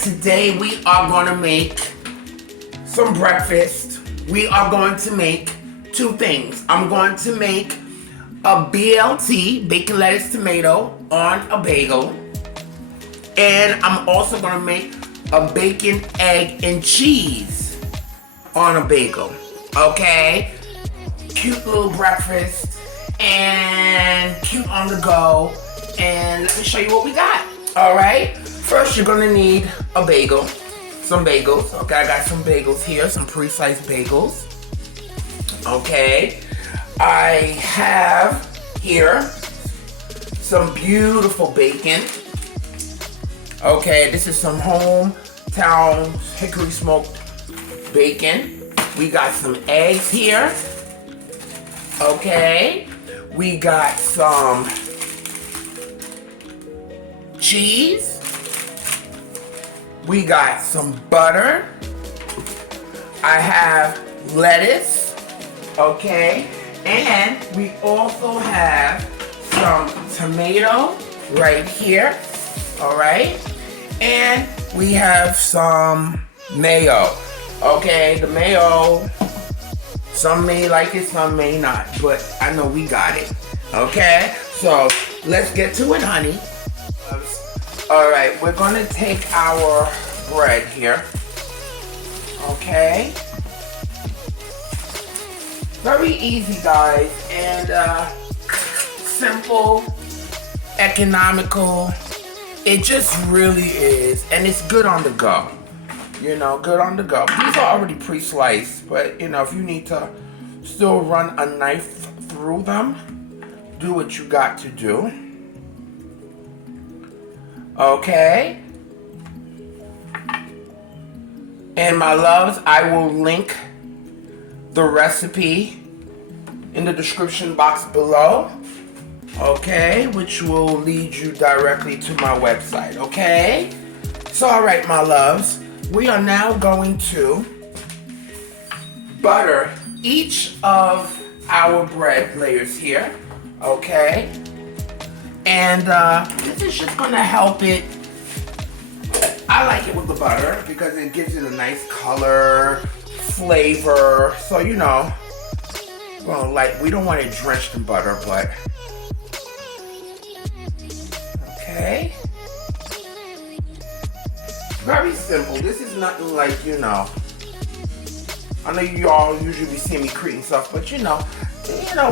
today we are going to make some breakfast. We are going to make two things. I'm going to make a BLT, bacon, lettuce, tomato, on a bagel. And I'm also going to make a bacon, egg, and cheese on a bagel. Okay? Cute little breakfast and cute on the go. And let me show you what we got. Alright? First, you're going to need a bagel. Some bagels. Okay, I got some bagels here. Some pre-sliced bagels. Okay. I have here some beautiful bacon. Okay, this is some hometown hickory smoked bacon. We got some eggs here. Okay. We got some cheese. We got some butter. I have lettuce. Okay. And we also have some tomato right here. All right. And we have some mayo. Okay. The mayo, some may like it, some may not. But I know we got it. Okay. So let's get to it, honey. All right. We're going to take our bread here. Okay. Very easy, guys, and simple, economical. It just really is, and it's good on the go. You know, good on the go. These are already pre-sliced, but you know, if you need to still run a knife through them, do what you got to do. Okay. And my loves, I will link the recipe in the description box below, okay, which will lead you directly to my website, okay? So, all right, my loves, we are now going to butter each of our bread layers here, okay? And this is just gonna help it. I like it with the butter because it gives it a nice color, flavor. So, you know, well, like, we don't want it drenched in butter, but okay. Very simple. This is nothing like, you know, I know you all usually see me creating stuff, but you know,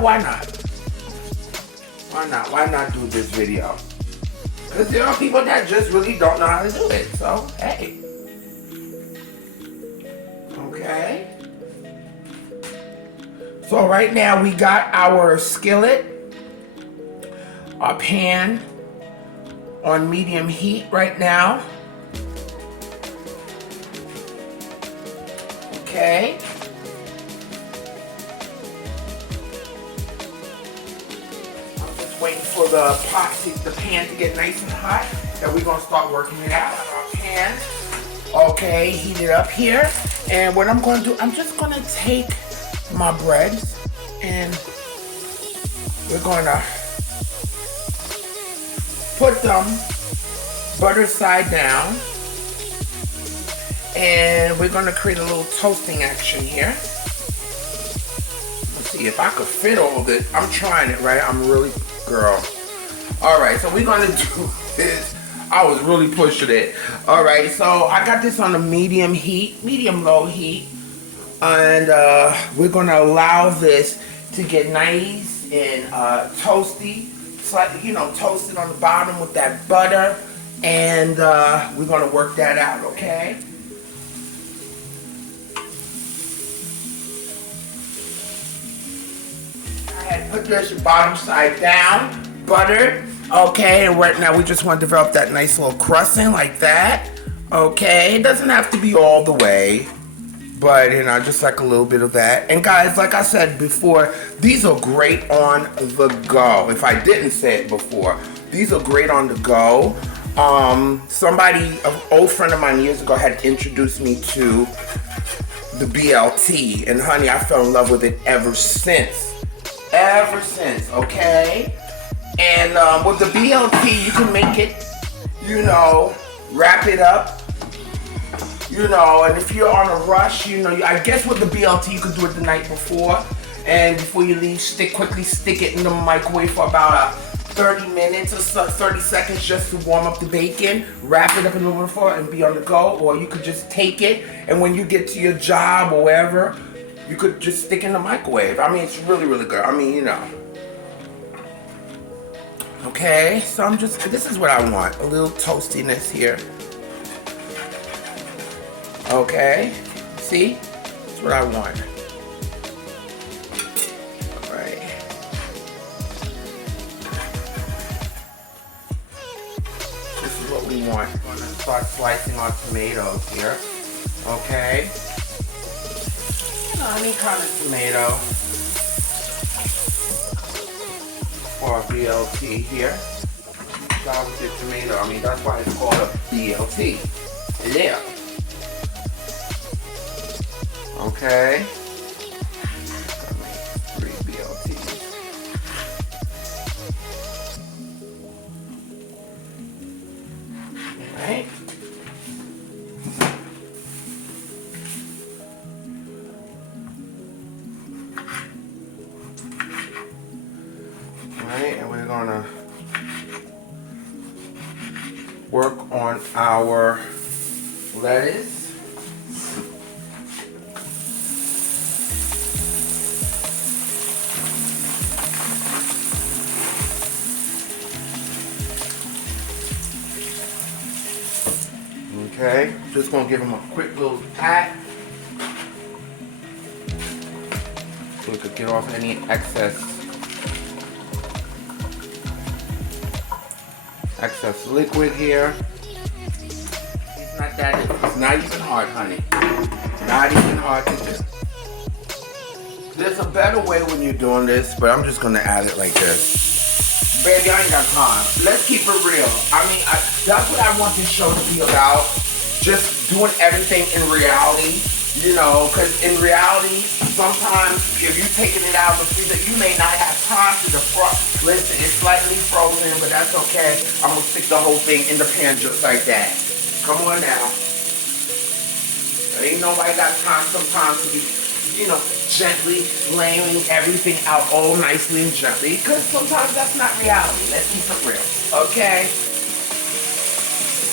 why not? Why not? Why not do this video? Because there are people that just really don't know how to do it. So, hey. Okay. So right now we got our skillet, our pan on medium heat right now. Okay. Waiting for the pan to get nice and hot, and we're gonna start working it out on our pan. Okay, heat it up here, and what I'm gonna do, I'm just gonna take my breads and we're gonna put them butter side down, and we're gonna create a little toasting action here. Let's see if I could fit all this. I'm trying it, right? I'm really, girl. All right, so we're gonna do this. I was really pushing it. All right, so I got this on a medium heat, medium-low heat, and we're gonna allow this to get nice and toasty, slightly, you know, toasted on the bottom with that butter, and we're gonna work that out, okay? Put this bottom side down, buttered, okay, and right now we just want to develop that nice little crusting like that, okay? It doesn't have to be all the way, but you know, just like a little bit of that. And guys, like I said before, these are great on the go. If I didn't say it before, these are great on the go. Somebody, an old friend of mine years ago had introduced me to the BLT, and honey, I fell in love with it ever since. Okay? And with the BLT, you can make it, you know, wrap it up You know, and if you're on a rush, you know, I guess with the BLT you could do it the night before, and before you leave, quickly stick it in the microwave for about 30 minutes or so, 30 seconds just to warm up the bacon, wrap it up in aluminum foil and be on the go. Or you could just take it, and when you get to your job or wherever, you could just stick it in the microwave. I mean, it's really, really good. I mean, you know. Okay, so this is what I want. A little toastiness here. Okay, see? That's what I want. All right. This is what we want. I'm gonna start slicing our tomatoes here. Okay. Any kind of tomato for a BLT here. Start with the tomato. I mean, that's why it's called a BLT. Yeah. Okay. 3 BLTs. Alright. Alright, and we're gonna work on our lettuce. Okay, just gonna give them a quick little pat so we could get off any excess liquid here. It's not even hard, honey. Not even hard to do. There's a better way when you're doing this, but I'm just gonna add it like this. Baby, I ain't got time. Let's keep it real. I mean, that's what I want this show to be about. Just doing everything in reality, you know, because in reality, sometimes if you're taking it out of the freezer, you may not have time to defrost. Listen, it's slightly frozen, but that's okay. I'm going to stick the whole thing in the pan just like that. Come on now. Ain't nobody got time sometimes to be, you know, gently laying everything out all nicely and gently, because sometimes that's not reality. Let's keep it real, okay?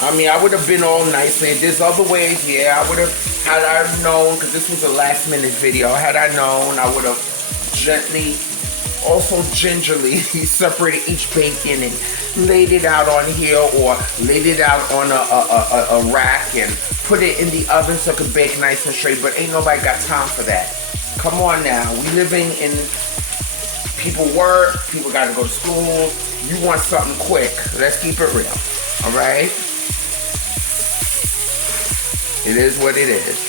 I mean, I would have been all nicely. There's other ways, yeah. I would have, had I known, because this was a last minute video, had I known, I would have gently, also gingerly separated each bacon and laid it out on here or laid it out on a rack and put it in the oven so it could bake nice and straight, but ain't nobody got time for that. Come on now, we living in, people work, people gotta go to school, you want something quick. Let's keep it real, all right? It is what it is.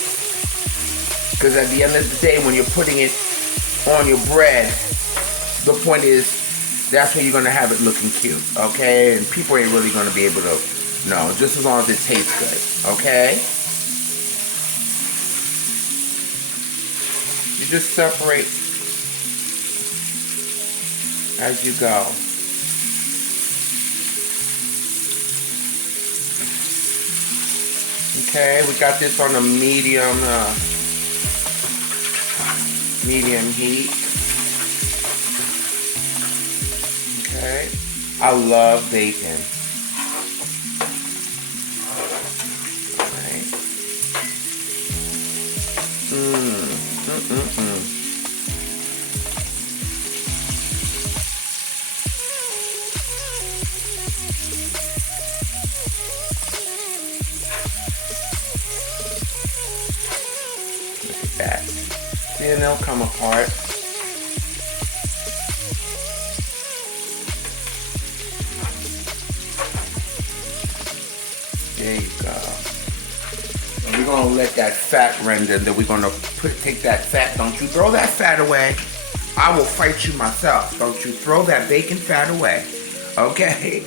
Because at the end of the day, when you're putting it on your bread, the point is, that's when you're gonna have it looking cute, okay? And people ain't really gonna be able to know, just as long as it tastes good, okay? You just separate as you go. Okay, we got this on a medium heat. Okay, I love bacon. Right. Look at that. See, and they'll come apart. There you go. And we're gonna let that fat render. Then we're gonna take that fat. Don't you throw that fat away. I will fight you myself. Don't you throw that bacon fat away. Okay?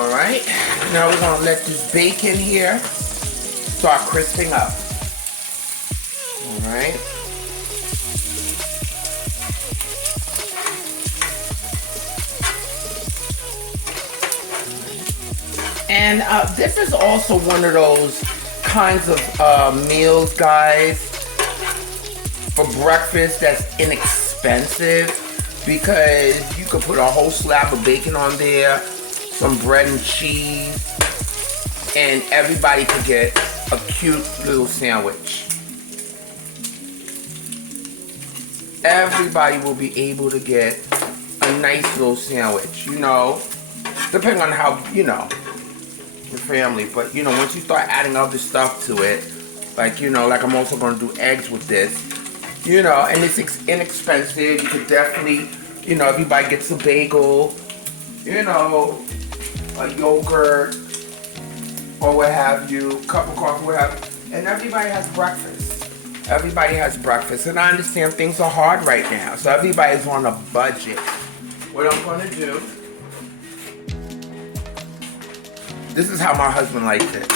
Alright, now we're gonna let this bacon here start crisping up. Alright. And this is also one of those kinds of meals, guys, for breakfast that's inexpensive, because you could put a whole slab of bacon on there, some bread and cheese, and everybody could get a cute little sandwich. Everybody will be able to get a nice little sandwich, you know, depending on how, you know, your family. But, you know, once you start adding other stuff to it, like, you know, like I'm also going to do eggs with this, you know, and it's inexpensive. You could definitely, you know, everybody gets a bagel, you know, a yogurt, or what have you, cup of coffee, what have you, and everybody has breakfast. Everybody has breakfast, and I understand things are hard right now, so everybody's on a budget. What I'm going to do, this is how my husband likes it.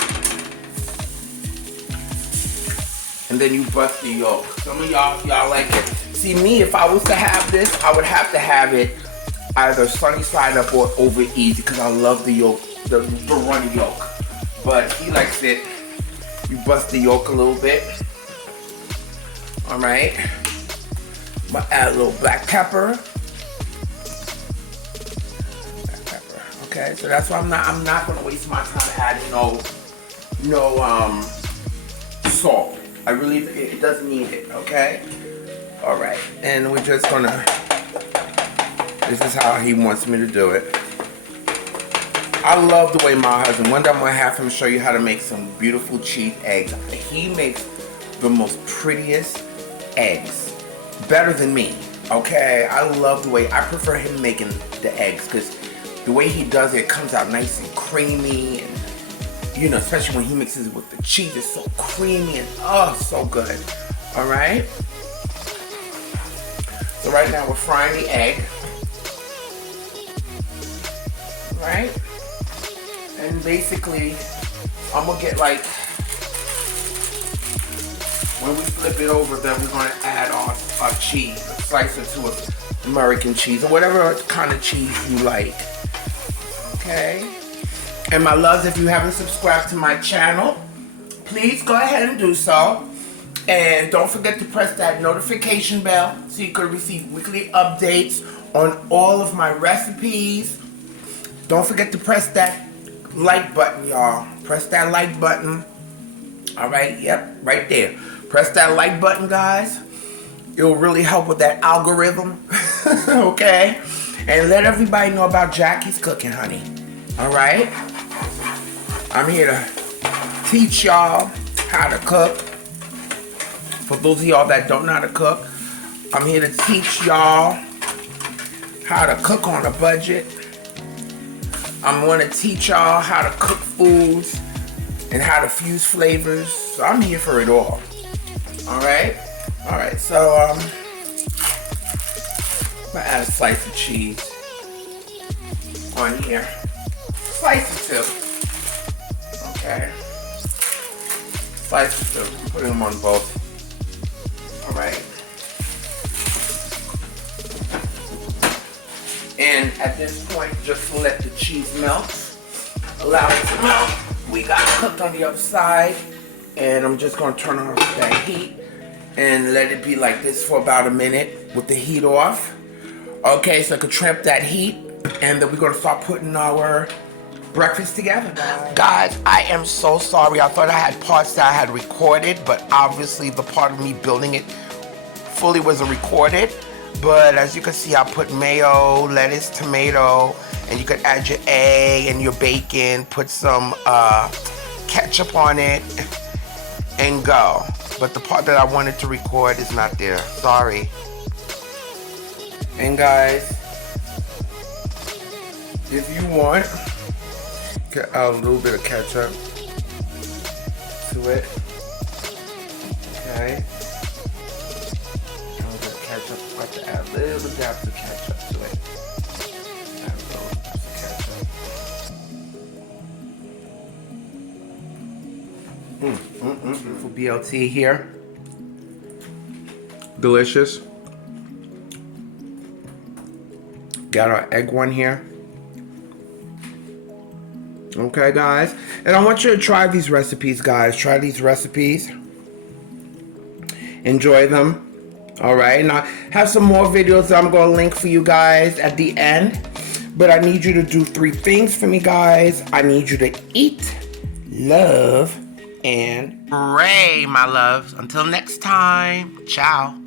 And then you bust the yolk. Some of y'all like it. See, me, if I was to have this, I would have to have it either sunny side up or over easy, because I love the yolk, the runny yolk. But he likes it, you bust the yolk a little bit. All right. I'm gonna add a little black pepper. Okay, so that's why I'm not gonna waste my time adding no salt. I really, it doesn't need it, okay? All right, and we're just gonna, this is how he wants me to do it. I love the way my husband, one day I'm gonna have him show you how to make some beautiful cheese eggs. He makes the most prettiest eggs, better than me, okay? I love the way, I prefer him making the eggs, because the way he does it, it comes out nice and creamy, and you know, especially when he mixes it with the cheese, it's so creamy and oh, so good. All right. So right now we're frying the egg. Right. And basically, I'm gonna get like, when we flip it over, then we're gonna add our cheese, a slice or two of American cheese or whatever kind of cheese you like. Okay. And my loves, if you haven't subscribed to my channel, please go ahead and do so. And don't forget to press that notification bell so you can receive weekly updates on all of my recipes. Don't forget to press that like button, y'all. Press that like button. All right, yep, right there. Press that like button, guys. It'll really help with that algorithm, okay? And let everybody know about Jackie's Cooking, honey. All right? I'm here to teach y'all how to cook. For those of y'all that don't know how to cook, I'm here to teach y'all how to cook on a budget. I'm going to teach y'all how to cook foods and how to fuse flavors. So I'm here for it all. All right? All right, so I'm going to add a slice of cheese on here. Slice or two. Okay. Slice or two. I'm putting them on both. Alright. And at this point, just let the cheese melt. Allow it to melt. We got it cooked on the other side. And I'm just going to turn on that heat and let it be like this for about a minute with the heat off. Okay, so I could tramp that heat. And then we're going to start putting our breakfast together, guys. I am so sorry. I thought I had parts that I had recorded, but obviously the part of me building it fully wasn't recorded. But as you can see, I put mayo, lettuce, tomato, and you can add your egg and your bacon, put some ketchup on it, and go. But the part that I wanted to record is not there. Sorry. And guys, if you want, get a little bit of ketchup to it. Okay. A little bit of ketchup. I have to add little dabs of ketchup to it. Add little dabs of ketchup. For BLT here. Delicious. Got our egg one here. Okay, guys. And I want you to try these recipes, guys. Try these recipes. Enjoy them. All right. And I have some more videos that I'm going to link for you guys at the end. But I need you to do 3 things for me, guys. I need you to eat, love, and pray, my loves. Until next time. Ciao.